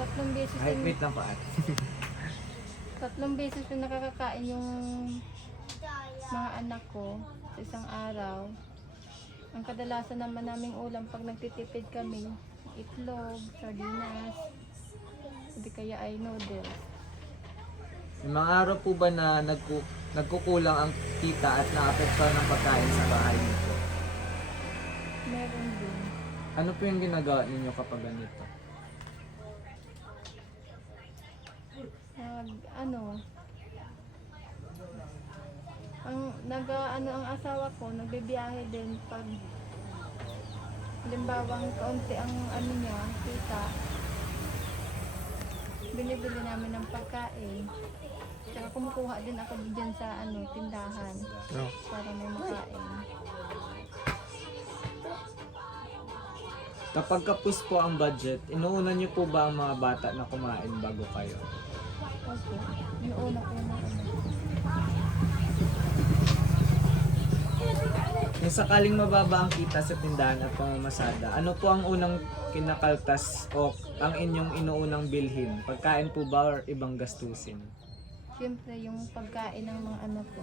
Tatlong beses Ay, yung, wait lang po ate. tatlong beses yung nakakakain yung mga anak ko sa isang araw. Ang kadalasan naman naming ulam pag nagtitipid kami, itlog, sardinas, hindi kaya ay noodles. May mga araw po ba na nagkukulang ang kita at naapektuhan ng pagkain sa bahay niyo po? Meron din. Ano po yung ginagawa ninyo kapag ganito? Ano, ang asawa ko, nagbibiyahe din pag halimbawang kaunti ang ano niya, kita. Binibili namin ng pagkain. Tsaka kumukuha din ako dyan sa tindahan No. para may makain. Kapag kapos po ang budget, inuuna niyo po ba ang mga bata na kumain bago kayo? Okay. Yung una ko na Kung sakaling mababa ang kita sa tindahan at pamamasada, ano po ang unang kinakaltas o ang inyong inuunang bilhin? Pagkain po ba or ibang gastusin? Siyempre yung pagkain ng mga anak ko.